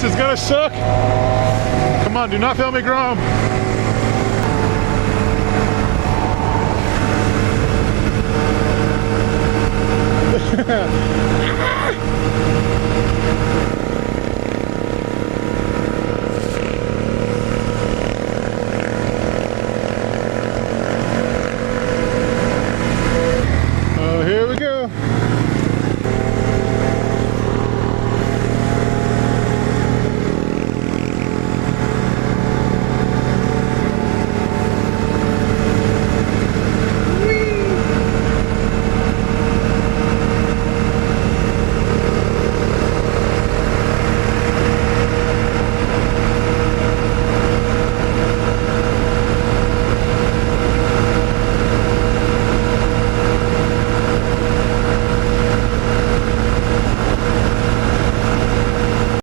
This is gonna suck. Come on, do not fail me, Grom.